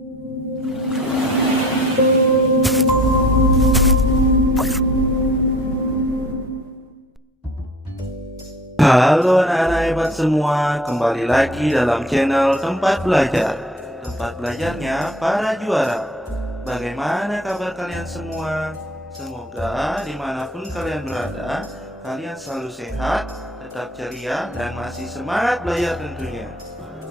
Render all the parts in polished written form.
Halo anak-anak hebat semua, kembali lagi dalam channel Tempat Belajar. Tempat belajarnya para juara. Bagaimana kabar kalian semua? Semoga dimanapun kalian berada, kalian selalu sehat, tetap ceria, dan masih semangat belajar tentunya.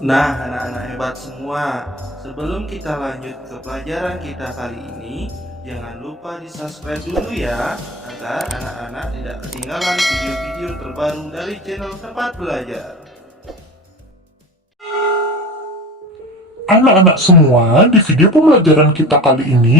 Nah anak-anak hebat semua, sebelum kita lanjut ke pelajaran kita kali ini, jangan lupa di subscribe dulu ya, agar anak-anak tidak ketinggalan video-video terbaru dari channel Tempat Belajar. Anak-anak semua, di video pembelajaran kita kali ini,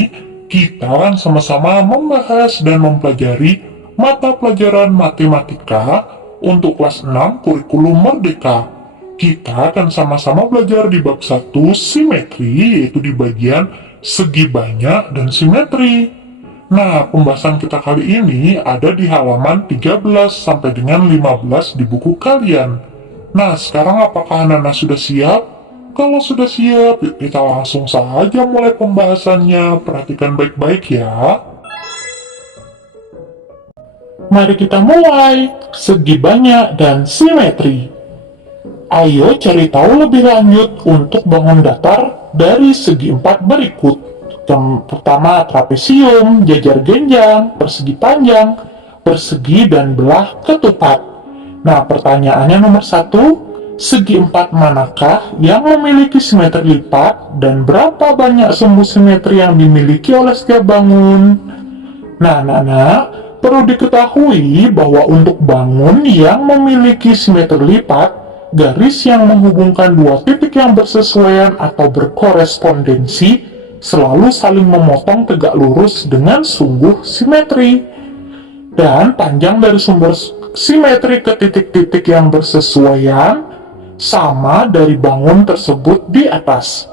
kita akan sama-sama membahas dan mempelajari mata pelajaran matematika untuk kelas 6 kurikulum Merdeka. Kita akan sama-sama belajar di bab 1 simetri, yaitu di bagian segi banyak dan simetri. Nah, pembahasan kita kali ini ada di halaman 13 sampai dengan 15 di buku kalian. Nah, sekarang apakah anak-anak sudah siap? Kalau sudah siap, yuk kita langsung saja mulai pembahasannya. Perhatikan baik-baik ya. Mari kita mulai. Segi banyak dan simetri. Ayo cari tahu lebih lanjut untuk bangun datar dari segi 4 berikut. Yang pertama, trapesium, jajar genjang, persegi panjang, persegi dan belah ketupat. Nah, pertanyaannya nomor 1, segi 4 manakah yang memiliki simetri lipat dan berapa banyak sumbu simetri yang dimiliki oleh setiap bangun? Nah, anak-anak, perlu diketahui bahwa untuk bangun yang memiliki simetri lipat, garis yang menghubungkan dua titik yang bersesuaian atau berkorespondensi selalu saling memotong tegak lurus dengan sungguh simetri. Dan panjang dari sumber simetri ke titik-titik yang bersesuaian sama dari bangun tersebut di atas.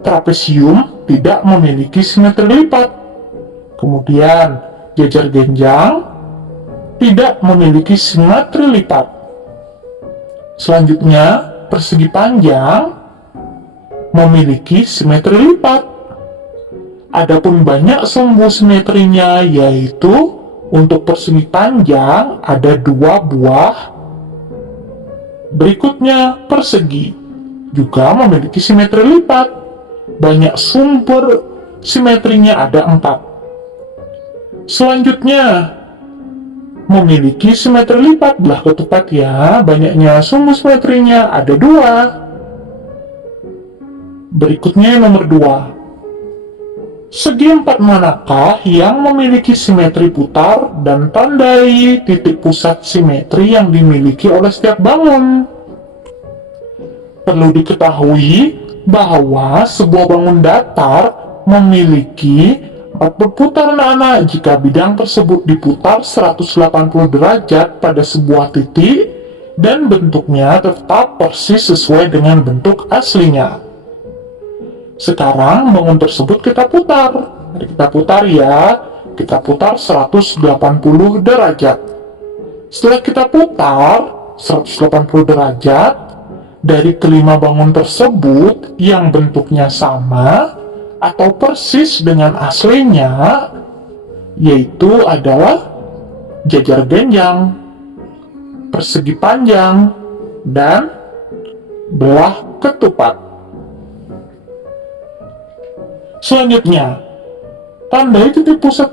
Trapesium tidak memiliki simetri lipat. Kemudian, jajar genjang tidak memiliki simetri lipat. Selanjutnya, persegi panjang memiliki simetri lipat. Adapun banyak sumbu simetrinya, yaitu untuk persegi panjang ada 2 buah. Berikutnya, persegi juga memiliki simetri lipat. Banyak sumber simetrinya ada 4. Selanjutnya, memiliki simetri lipat belah ketupat ya. Banyaknya sumbu simetrinya ada 2. Berikutnya nomor 2. Segi 4 manakah yang memiliki simetri putar dan tandai titik pusat simetri yang dimiliki oleh setiap bangun? Perlu diketahui bahwa sebuah bangun datar memiliki 4 berputar anak-anak jika bidang tersebut diputar 180 derajat pada sebuah titik dan bentuknya tetap persis sesuai dengan bentuk aslinya. Sekarang bangun tersebut kita putar. Mari kita putar ya. Kita putar 180 derajat. Setelah kita putar 180 derajat, dari kelima bangun tersebut yang bentuknya sama atau persis dengan aslinya, yaitu adalah jajar genjang, persegi panjang, dan belah ketupat. Selanjutnya, tandai titik pusat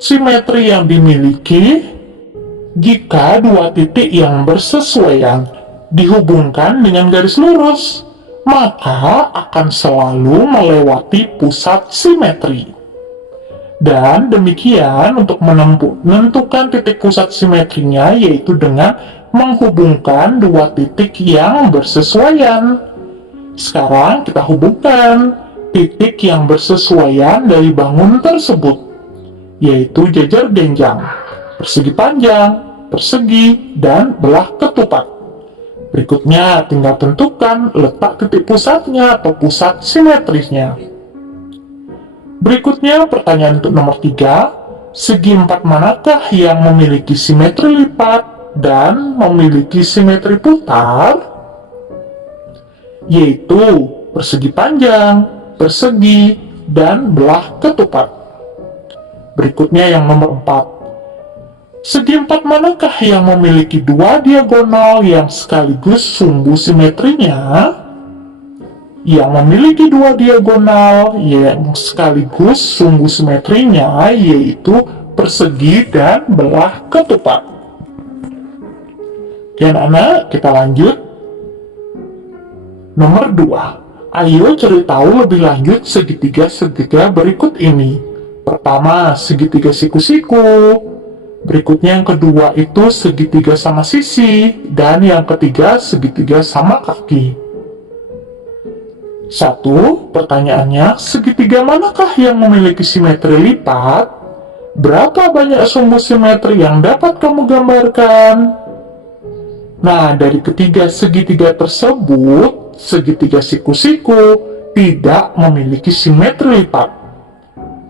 simetri yang dimiliki jika dua titik yang bersesuaian dihubungkan dengan garis lurus, maka akan selalu melewati pusat simetri. Dan demikian untuk menentukan titik pusat simetrinya, yaitu dengan menghubungkan dua titik yang bersesuaian. Sekarang kita hubungkan titik yang bersesuaian dari bangun tersebut, yaitu jajar genjang, persegi panjang, persegi, dan belah ketupat. Berikutnya, tinggal tentukan letak titik pusatnya atau pusat simetrisnya. Berikutnya, pertanyaan untuk nomor 3. Segi 4 manakah yang memiliki simetri lipat dan memiliki simetri putar? Yaitu persegi panjang, persegi, dan belah ketupat. Berikutnya yang nomor 4. Segi 4 manakah yang memiliki dua diagonal yang sekaligus sumbu simetrinya? Yang memiliki dua diagonal yang sekaligus sumbu simetrinya yaitu persegi dan belah ketupat. Oke anak-anak, kita lanjut. Nomor 2. Ayo cari tahu lebih lanjut segitiga-segitiga berikut ini. Pertama, segitiga siku-siku. Berikutnya yang kedua itu segitiga sama sisi. Dan yang ketiga segitiga sama kaki. 1. Pertanyaannya, segitiga manakah yang memiliki simetri lipat? Berapa banyak sumbu simetri yang dapat kamu gambarkan? Nah, dari ketiga segitiga tersebut, segitiga siku-siku tidak memiliki simetri lipat.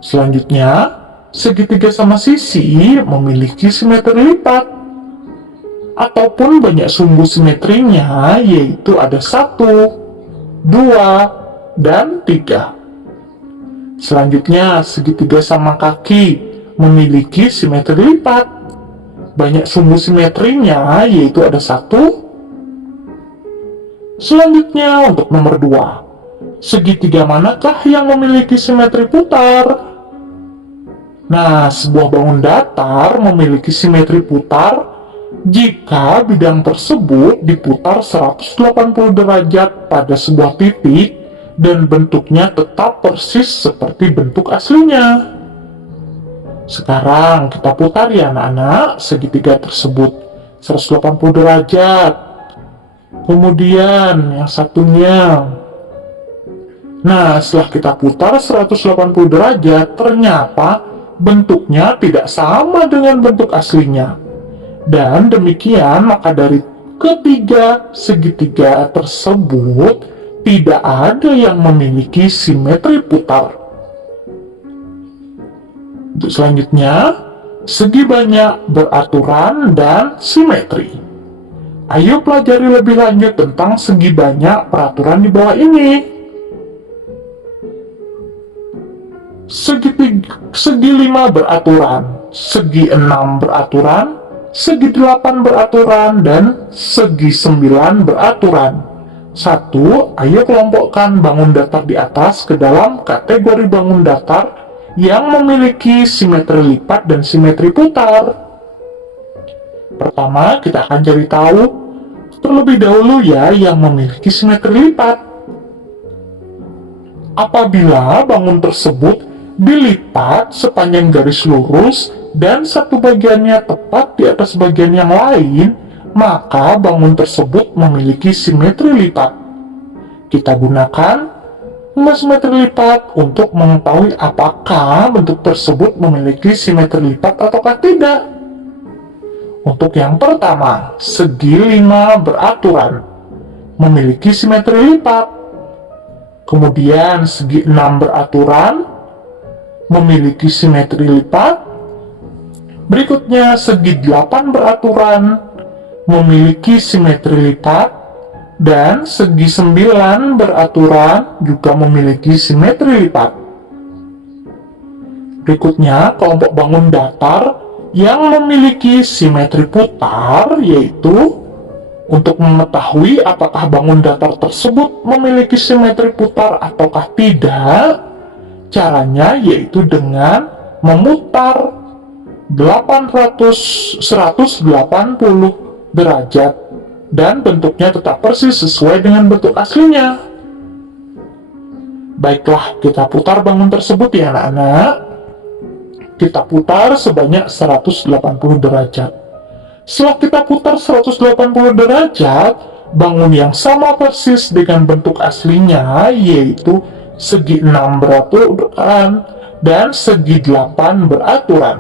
Selanjutnya, segitiga sama sisi memiliki simetri lipat. Ataupun banyak sumbu simetrinya, yaitu ada 1, 2, dan 3. Selanjutnya, segitiga sama kaki memiliki simetri lipat. Banyak sumbu simetrinya, yaitu ada 1. Selanjutnya, untuk nomor 2. Segitiga manakah yang memiliki simetri putar? Nah, sebuah bangun datar memiliki simetri putar jika bidang tersebut diputar 180 derajat pada sebuah titik dan bentuknya tetap persis seperti bentuk aslinya. Sekarang kita putar ya anak-anak segitiga tersebut 180 derajat. Kemudian yang satunya. Nah, setelah kita putar 180 derajat, ternyata bentuknya tidak sama dengan bentuk aslinya. Dan demikian, maka dari ketiga segitiga tersebut tidak ada yang memiliki simetri putar. Untuk selanjutnya, segi banyak, beraturan, dan simetri. Ayo pelajari lebih lanjut tentang segi banyak peraturan di bawah ini. Segi 5 beraturan, segi 6 beraturan, segi 8 beraturan, dan segi 9 beraturan. 1. Ayo kelompokkan bangun datar di atas ke dalam kategori bangun datar yang memiliki simetri lipat dan simetri putar. Pertama, kita akan cari tahu terlebih dahulu ya yang memiliki simetri lipat. Apabila bangun tersebut dilipat sepanjang garis lurus dan satu bagiannya tepat di atas bagian yang lain, maka bangun tersebut memiliki simetri lipat. Kita gunakan simetri lipat untuk mengetahui apakah bentuk tersebut memiliki simetri lipat ataukah tidak. Untuk yang pertama, segi 5 beraturan memiliki simetri lipat. Kemudian segi 6 beraturan memiliki simetri lipat. Berikutnya segi 8 beraturan memiliki simetri lipat, dan segi 9 beraturan juga memiliki simetri lipat. Berikutnya kelompok bangun datar yang memiliki simetri putar, yaitu untuk mengetahui apakah bangun datar tersebut memiliki simetri putar ataukah tidak. Caranya yaitu dengan memutar 180 derajat dan bentuknya tetap persis sesuai dengan bentuk aslinya. Baiklah, kita putar bangun tersebut ya anak-anak. Kita putar sebanyak 180 derajat. Setelah kita putar 180 derajat, bangun yang sama persis dengan bentuk aslinya, yaitu segi 6 beraturan dan segi 8 beraturan.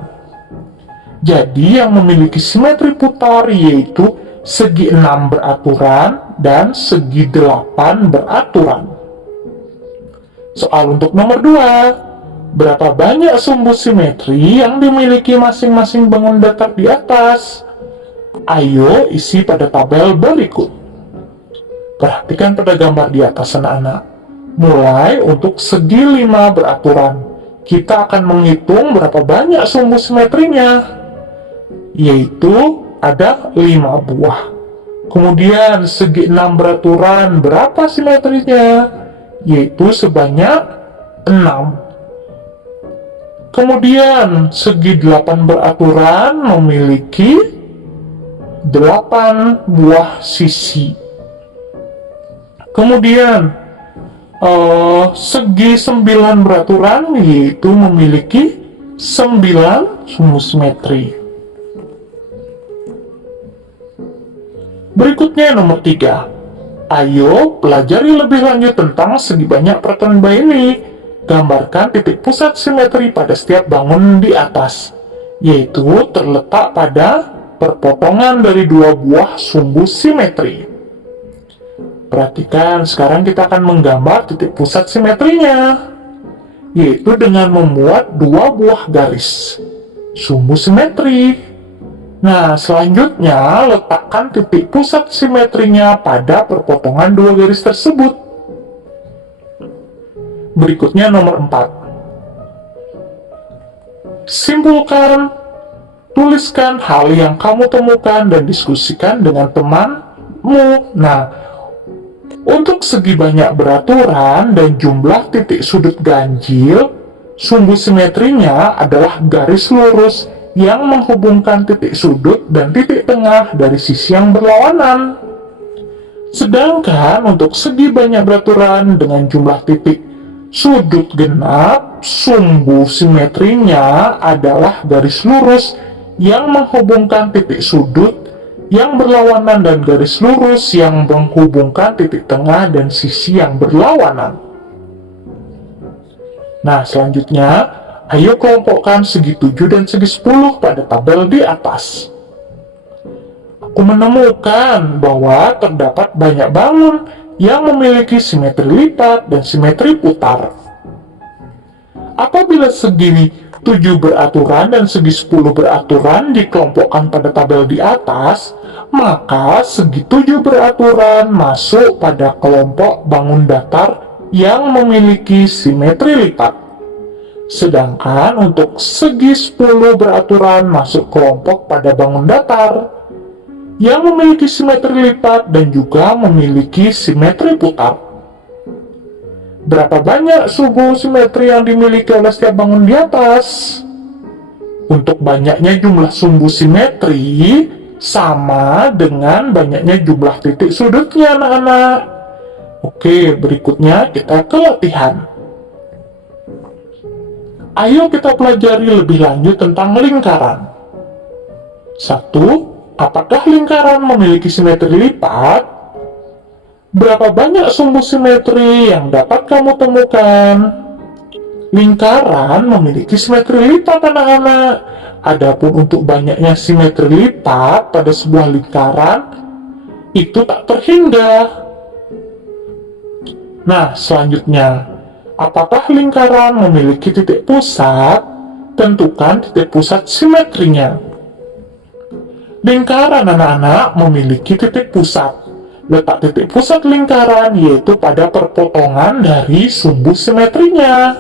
Jadi yang memiliki simetri putar yaitu segi 6 beraturan dan segi 8 beraturan. Soal untuk nomor 2. Berapa banyak sumbu simetri yang dimiliki masing-masing bangun datar di atas? Ayo isi pada tabel berikut. Perhatikan pada gambar di atas anak-anak. Mulai untuk segi 5 beraturan, kita akan menghitung berapa banyak sumbu simetrinya, yaitu ada 5 buah. Kemudian segi 6 beraturan, berapa simetrinya? Yaitu sebanyak 6. Kemudian segi 8 beraturan memiliki 8 buah sisi. Kemudian segi 9 beraturan yaitu memiliki 9 sumbu simetri. Berikutnya nomor 3. Ayo pelajari lebih lanjut tentang segi banyak peraturan ini. Gambarkan titik pusat simetri pada setiap bangun di atas, yaitu terletak pada perpotongan dari 2 buah sumbu simetri. Perhatikan, sekarang kita akan menggambar titik pusat simetrinya, yaitu dengan membuat 2 buah garis sumbu simetri. Nah, selanjutnya letakkan titik pusat simetrinya pada perpotongan 2 garis tersebut. Berikutnya nomor 4. Simpulkan, tuliskan hal yang kamu temukan dan diskusikan dengan temanmu. Nah, untuk segi banyak beraturan dan jumlah titik sudut ganjil, sumbu simetrinya adalah garis lurus yang menghubungkan titik sudut dan titik tengah dari sisi yang berlawanan. Sedangkan untuk segi banyak beraturan dengan jumlah titik sudut genap, sumbu simetrinya adalah garis lurus yang menghubungkan titik sudut yang berlawanan dan garis lurus yang menghubungkan titik tengah dan sisi yang berlawanan. Nah, selanjutnya, ayo kelompokkan segi 7 dan segi 10 pada tabel di atas. Aku menemukan bahwa terdapat banyak bangun yang memiliki simetri lipat dan simetri putar. Apabila segi 7 beraturan dan segi 10 beraturan dikelompokkan pada tabel di atas, maka segi 7 beraturan masuk pada kelompok bangun datar yang memiliki simetri lipat. Sedangkan untuk segi 10 beraturan masuk kelompok pada bangun datar yang memiliki simetri lipat dan juga memiliki simetri putar. Berapa banyak sumbu simetri yang dimiliki oleh setiap bangun di atas? Untuk banyaknya jumlah sumbu simetri sama dengan banyaknya jumlah titik sudutnya, anak-anak. Oke, berikutnya kita ke latihan. Ayo kita pelajari lebih lanjut tentang lingkaran. 1. Apakah lingkaran memiliki simetri lipat? Berapa banyak sumbu simetri yang dapat kamu temukan? Lingkaran memiliki simetri lipat, anak-anak. Adapun untuk banyaknya simetri lipat pada sebuah lingkaran, itu tak terhingga. Nah, selanjutnya, apakah lingkaran memiliki titik pusat? Tentukan titik pusat simetrinya. Lingkaran, anak-anak, memiliki titik pusat. Letak titik pusat lingkaran yaitu pada perpotongan dari sumbu simetrinya.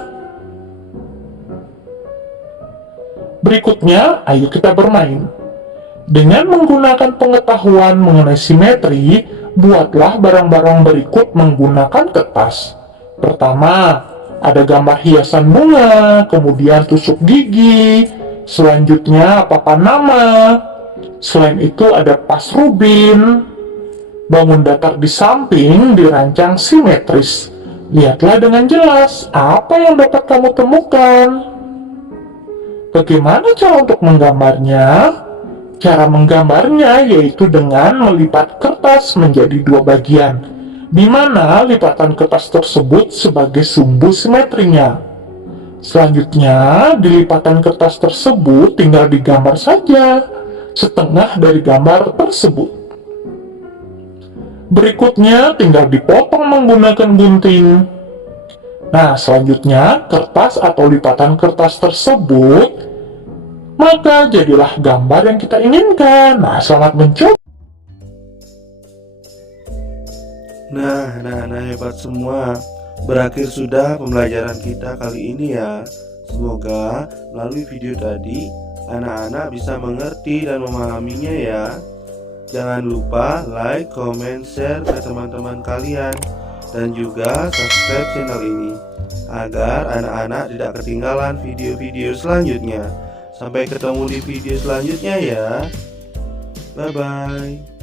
Berikutnya, ayo kita bermain. Dengan menggunakan pengetahuan mengenai simetri, buatlah barang-barang berikut menggunakan kertas. Pertama, ada gambar hiasan bunga, kemudian tusuk gigi, selanjutnya papan nama. Selain itu ada pas rubin. Bangun datar di samping dirancang simetris. Lihatlah dengan jelas apa yang dapat kamu temukan. Bagaimana cara untuk menggambarnya? Cara menggambarnya yaitu dengan melipat kertas menjadi 2 bagian, di mana lipatan kertas tersebut sebagai sumbu simetrinya. Selanjutnya, di lipatan kertas tersebut tinggal digambar saja setengah dari gambar tersebut. Berikutnya tinggal dipotong menggunakan gunting. Nah, selanjutnya kertas atau lipatan kertas tersebut, maka jadilah gambar yang kita inginkan. Nah, selamat mencoba. Nah, hebat semua. Berakhir sudah pembelajaran kita kali ini ya. Semoga melalui video tadi anak-anak bisa mengerti dan memahaminya ya. Jangan lupa like, comment, share ke teman-teman kalian, dan juga subscribe channel ini agar anak-anak tidak ketinggalan video-video selanjutnya. Sampai ketemu di video selanjutnya ya. Bye bye.